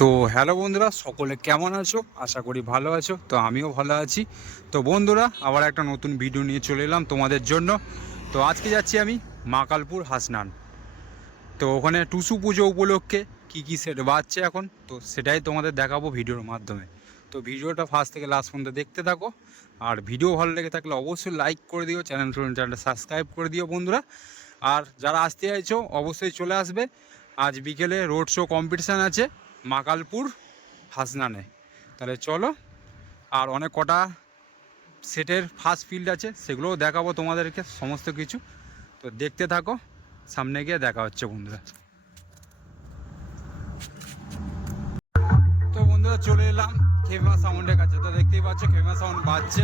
তো হ্যালো বন্ধুরা, সকলে কেমন আছো? আশা করি ভালো আছো, তো আমিও ভালো আছি। তো বন্ধুরা, আবার একটা নতুন ভিডিও নিয়ে চলে এলাম তোমাদের জন্য। তো আজকে যাচ্ছি আমি মাকালপুর হাসনান। তো ওখানে টুসু পুজো উপলক্ষে কি কি সেট বাজছে এখন? তো সেটাই তোমাদের দেখাবো ভিডিওর মাধ্যমে। তো ভিডিওটা ফার্স্ট থেকে লাস্ট পর্যন্ত দেখতে থাকো। আর ভিডিও ভালো লেগে থাকলে অবশ্যই লাইক করে দিও চ্যানেল চ্যানেলটা সাবস্ক্রাইব করে দিও বন্ধুরা। আর যারা আসতে চাইছো, অবশ্যই চলে আসবে। আজ বিকেলে রোড শো কম্পিটিশান আছে। মাকালপুর হাসনানে। তাহলে চলো, আর অনেক কটা সেটের ফার্স্ট ফিল্ড আছে, সেগুলোও দেখাবো তোমাদেরকে, সমস্ত কিছু। তো দেখতে থাকো, সামনে গিয়ে দেখা হচ্ছে বন্ধুরা। তো বন্ধুরা, চলে এলাম খেমা সাউন্ডের কাছে। তো দেখতেই পাচ্ছ খেমা সাউন্ড বাজছে।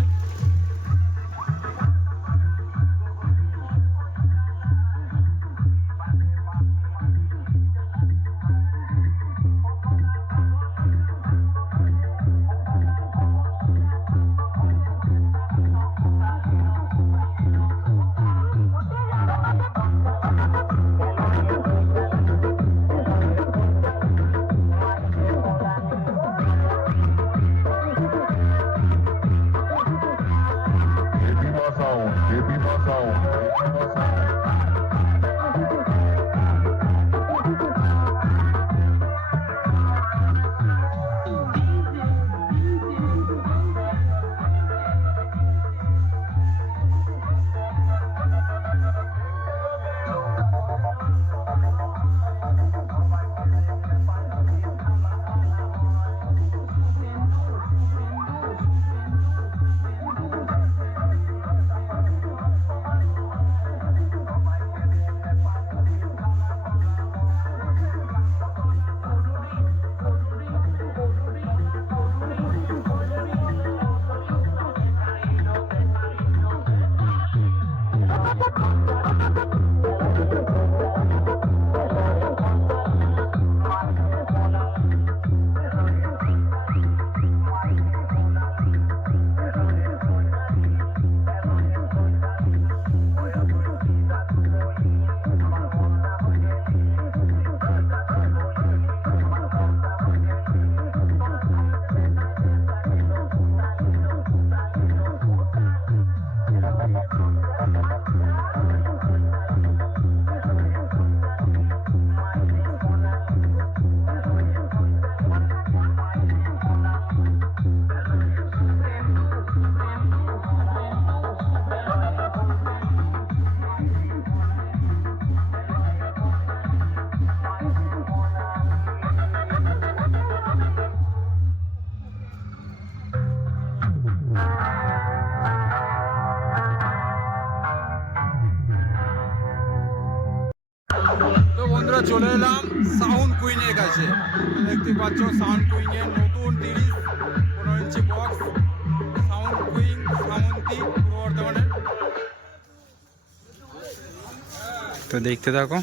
পাচ্ছ সাউন্ড কুইংয়ের নতুন তিরিশ পনেরো inch box sound Kuing Samanti পূর্ব বর্ধমানের। তো দেখতে থাকো।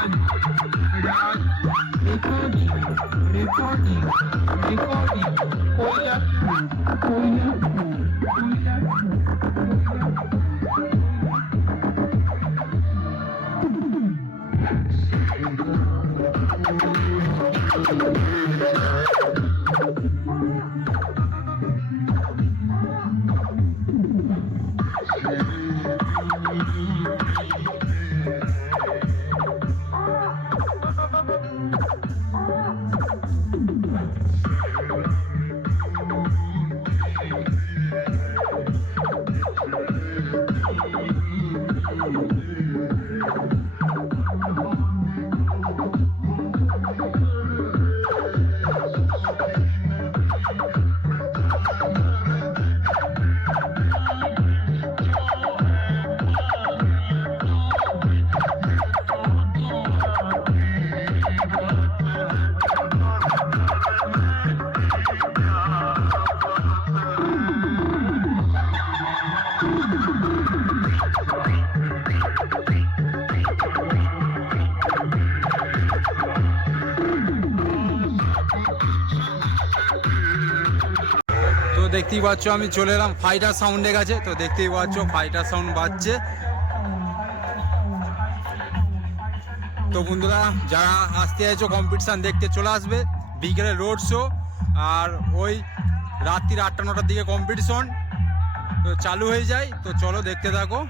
Run, run, recording, recording, recording. Kuya, kuya, kuya, kuya, kuya. দেখতেই পাচ্ছ আমি চলে এলাম ফাইটার সাউন্ডে গেছে তো দেখতেই পাচ্ছ ফাইটার সাউন্ড বাজছে। তো বন্ধুরা, যারা আসতে চাইছো কম্পিটিশান দেখতে চলে আসবে। বিকেলে রোড শো আর ওই রাত্রির আটটা নটার দিকে কম্পিটিশন তো চালু হয়ে যায়। তো চলো দেখতে থাকো।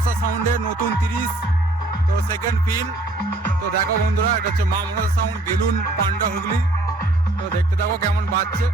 মনসা সাউন্ডের নতুন তিরিশ, তো সেকেন্ড ফিল তো দেখো বন্ধুরা, এটা হচ্ছে মা মনসা সাউন্ড, বেলুন, পান্ডা হুগলি। তো দেখতে থাকো কেমন বাজছে।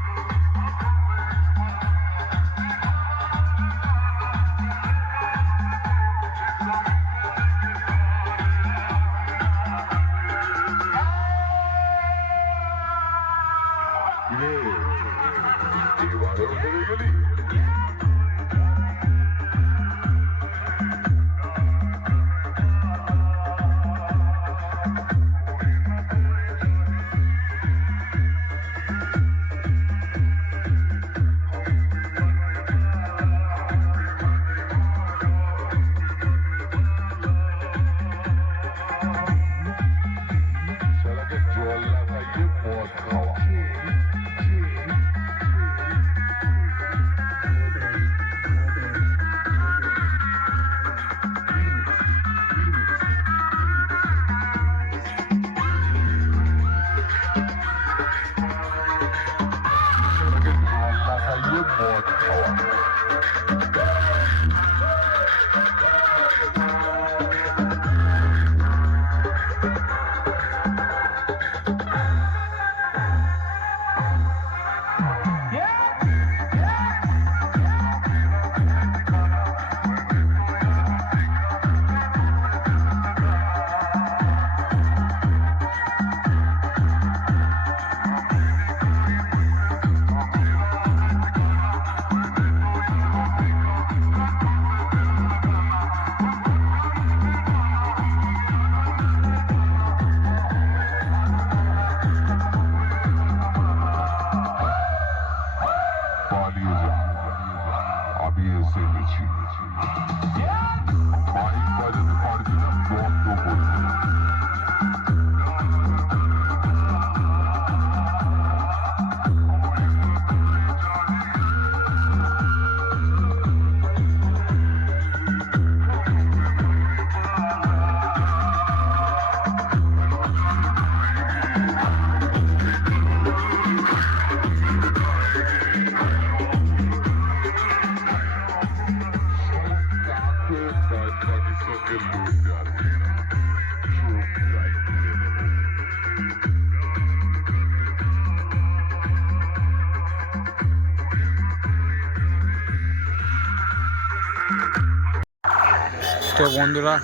তো বন্ধুরা,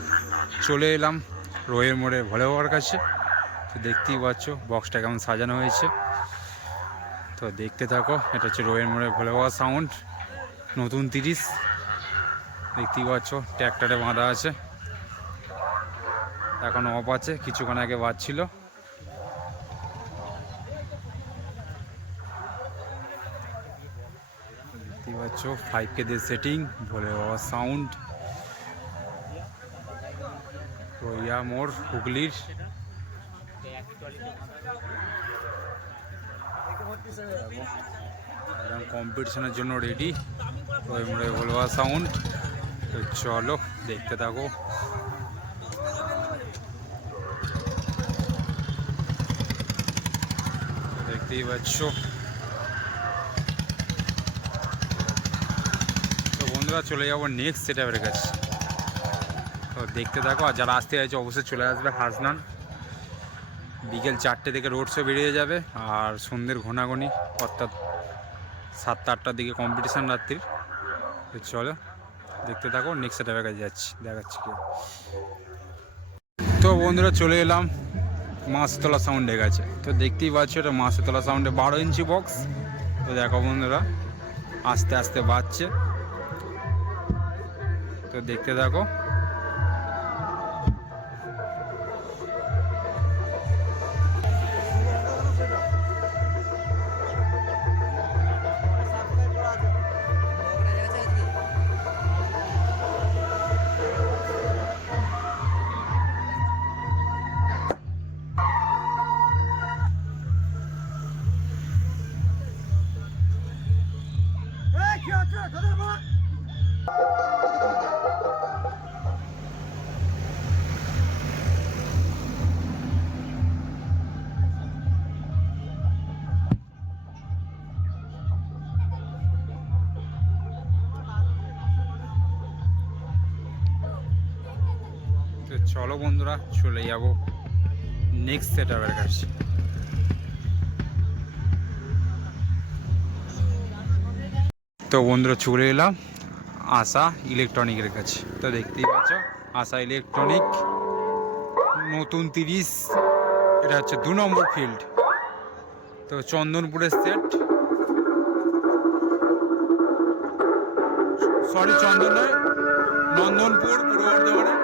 চলে এলাম রোয়ের মোড়ে ভোলে বাবার কাছে। তো দেখতেই পাচ্ছ বক্সটা কেমন সাজানো হয়েছে। তো দেখতে থাকো, এটা হচ্ছে রোয়ের মোড়ে ভোলে বাবা সাউন্ড নতুন তিরিশ, দেখতেই পাচ্ছ ট্র্যাক্টরে বাঁধা আছে। এখন অফ আছে, কিছুক্ষণ আগে বাজছিল। দেখতেই পাচ্ছ ফাইভ কে দিয়ে সেটিং ভোলে বাবা সাউন্ড রইয়া মোড় হুগলির। একদম কম্পিটিশনের জন্য রেডি মোড়ে ভোলে বাবা সাউন্ড তো চলো, দেখতে থাকো। দেখতেই পাচ্ছ। তো বন্ধুরা, চলে যাব নেক্সট সেটাপের কাছে। তো দেখতে থাকো। আর যারা আসতে চাইছে, অবশ্যই চলে আসবে হাসনান বিকেল চারটে থেকে রোড শো বেরিয়ে যাবে। আর সন্ধ্যের ঘনাঘনি, অর্থাৎ সাতটা আটটার দিকে কম্পিটিশান রাত্রির। চলো, দেখতে থাকো নেক্সট সেটাপের কাছে যাচ্ছি, দেখাচ্ছি কি। তো বন্ধুরা, চলে এলাম মাছতলা সাউন্ডের কাছে। তো দেখতেই পাচ্ছ, এটা মাছতলা সাউন্ডে বারো ইঞ্চি বক্স তো দেখো বন্ধুরা, আস্তে আস্তে বাজছে। তো দেখতে থাকো। চলো বন্ধুরা, চলে যাব নেক্সট সেটআপের কাছে। তো বন্ধুরা, চলে এলাম আশা ইলেকট্রনিকের কাছে। তো দেখতেই পাচ্ছ, আশা ইলেকট্রনিক নতুন তিরিশ, এটা হচ্ছে দু নম্বর ফিল্ড তো চন্দনপুরের সেট সরি চন্দন নয়, নন্দনপুর, পূর্ব বর্ধমানে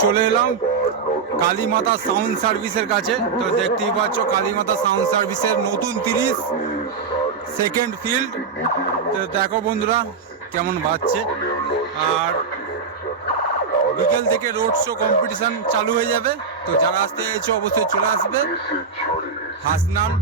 চলে এলাম কালীমাতা সাউন্ড সার্ভিসের কাছে। তো দেখতেই পাচ্ছ কালীমাতা সাউন্ড সার্ভিসের নতুন তিরিশ সেকেন্ড ফিল্ড। তো দেখো বন্ধুরা, কেমন বাজছে। আর বিকেল থেকে রোড শো কম্পিটিশান চালু হয়ে যাবে। তো যারা আসতে চাইছো অবশ্যই চলে আসবে। হাসনান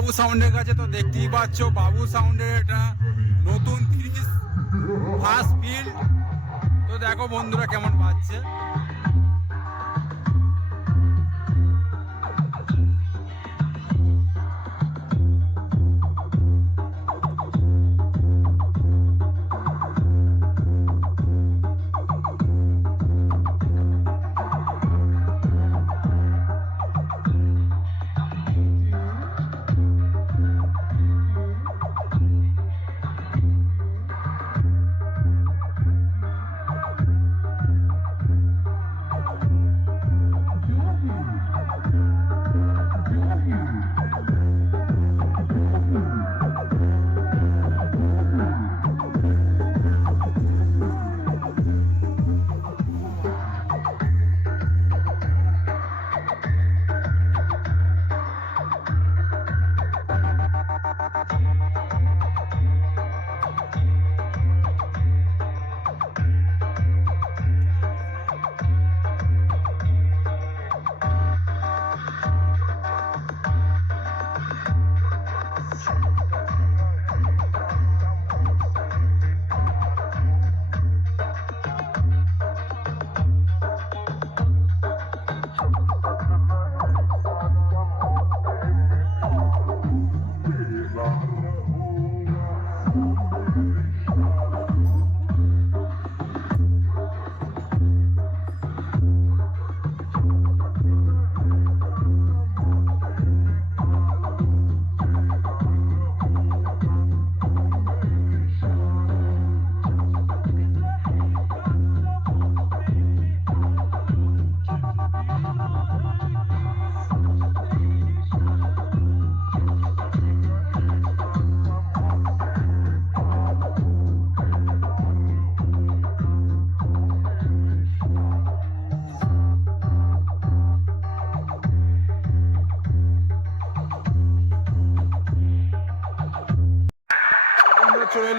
বাবু সাউন্ডের কাছে তো দেখতেই পাচ্ছ, বাবু সাউন্ডের এটা নতুন তিরিশ ফার্স্ট ফিল্ড। তো দেখো বন্ধুরা কেমন বাজছে।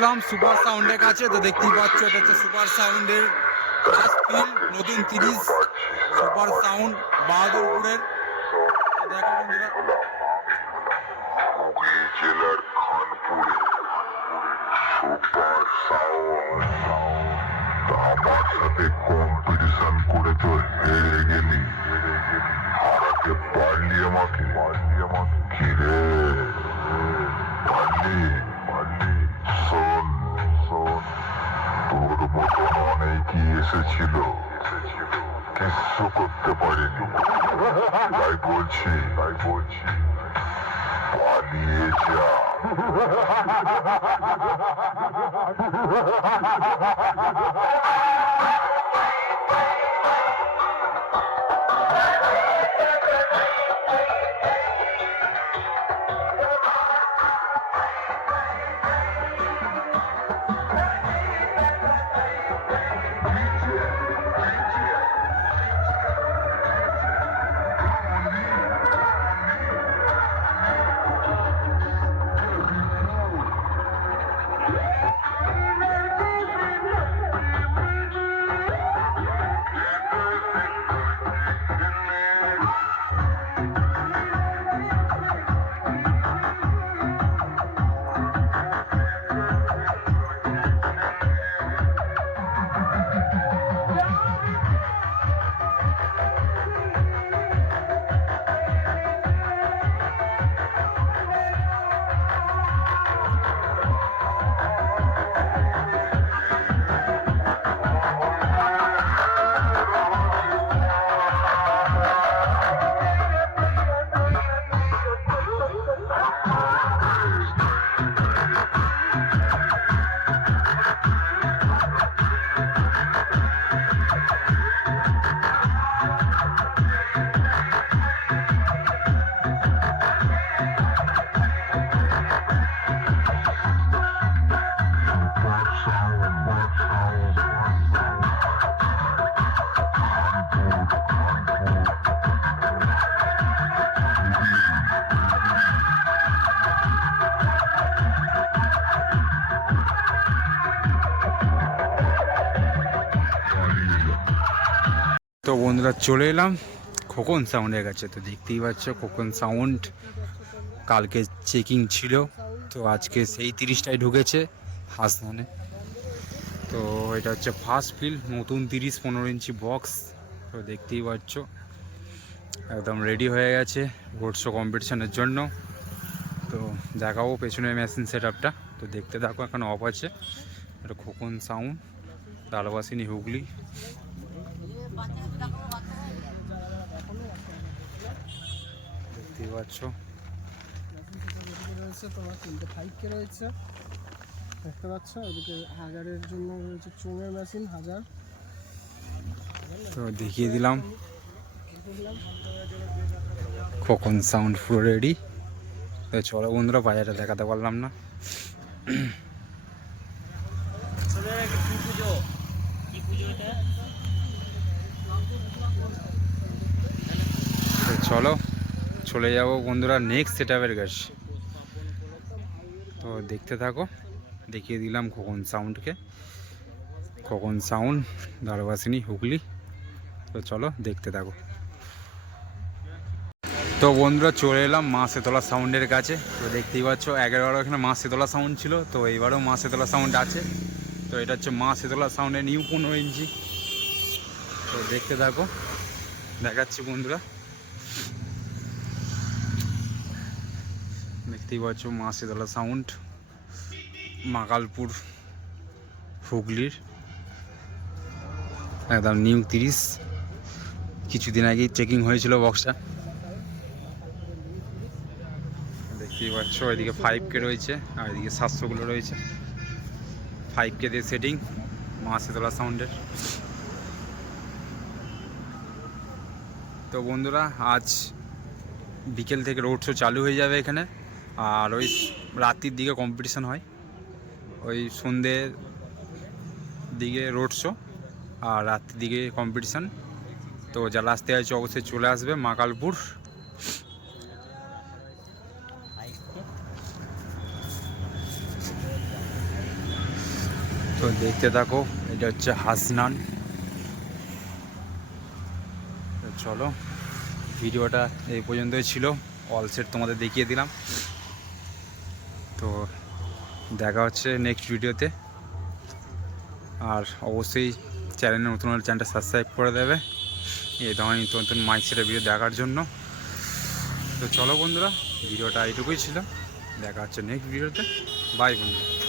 চলে এলাম সুপার সাউন্ডের কাছে তো দেখতেই পাচ্ছ, এটা হচ্ছে সুপার সাউন্ডের নতুন তিরিশ সুপার সাউন্ড, বাহাদুরপুরের। দেখো বন্ধুরা। কম্পিটিশন করে তো অনেকই এসেছিল কিচ্ছু করতে পারিনি। তাই বলছি তাই বলছি পালিয়ে যা। তো বন্ধুরা চলে এলাম খোকন সাউন্ডের কাছে। তো দেখতেই পাচ্ছ খোকন সাউন্ড কালকে চেকিং ছিল, তো আজকে সেই তিরিশটায় ঢুকেছে হাসনানে। তো এটা হচ্ছে ফার্স্ট ফিল নতুন তিরিশ পনেরো ইঞ্চি বক্স তো দেখতেই পাচ্ছ, একদম রেডি হয়ে গেছে রোড শো কম্পিটিশনের জন্য। তো দেখাবো পেছনের মেশিন সেট আপটা তো দেখতে থাকো, এখন অফ আছে। এটা খোকন সাউন্ড তালবাসিনী হুগলি। দেখতেই পাচ্ছ। রয়েছে তোমার তিনটে ফাইভকে রয়েছে দেখতে পাচ্ছ? এদিকে হাজারের জন্য রয়েছে চোঙের মেশিন হাজার। তো দেখিয়ে দিলাম। খোকন সাউন্ড পুরো রেডি তো চলো বন্ধুরা বাজারে দেখাতে পারলাম না তো চলো চলে যাব বন্ধুরা নেক্সট সেট আপের কাছে তো দেখতে থাকো, দেখিয়ে দিলাম খোকন সাউন্ডকে খোকন সাউন্ড দারবাসিনী, হুগলি। তো চলো দেখতে থাকো। তো বন্ধুরা চলে এলাম মা সেতলা সাউন্ডের কাছে। তো দেখতেই পাচ্ছ, এগারোবারও এখানে মা সেতলা সাউন্ড ছিল। তো এইবারও মা সেতলা সাউন্ড আছে। তো এটা হচ্ছে মা সেতলা সাউন্ডের নিউ পনেরো ইঞ্চি তো দেখতে থাকো, দেখাচ্ছি বন্ধুরা। দেখতেই পাচ্ছ মা শীতলা সাউন্ড মাকালপুর হুগলির। একদম নিউ তিরিশ। কিছুদিন আগেই চেকিং হয়েছিল বক্সটা দেখতেই পাচ্ছ, এদিকে ফাইভ কে রয়েছে, আর এদিকে সাতশোগুলো রয়েছে। ফাইভ কে দিয়ে সেটিং মা শীতলা সাউন্ডের। তো বন্ধুরা, আজ বিকেল থেকে রোড শো চালু হয়ে যাবে এখানে। আর ওই রাত্রির দিকে কম্পিটিশান হয়। ওই সন্ধ্যের দিকে রোড শো আর রাত্রির দিকে কম্পিটিশান তো যারা আসতে আছে অবশ্যই চলে আসবে মাকালপুর। তো দেখতে থাকো, এটা হচ্ছে হাসনান। চলো, ভিডিওটা এই পর্যন্তই ছিল। অল সেট তোমাদের দেখিয়ে দিলাম। তো দেখা হচ্ছে নেক্সট ভিডিওতে আর অবশ্যই চ্যানেলে নতুন হলে চ্যানেলটা সাবস্ক্রাইব করে দেবে। এই ধরনের নতুন নতুন মাইক সেটা ভিডিও দেখার জন্য। তো চলো বন্ধুরা ভিডিওটা এইটুকুই ছিল। দেখা হচ্ছে নেক্সট ভিডিওতে বাই বন্ধুরা।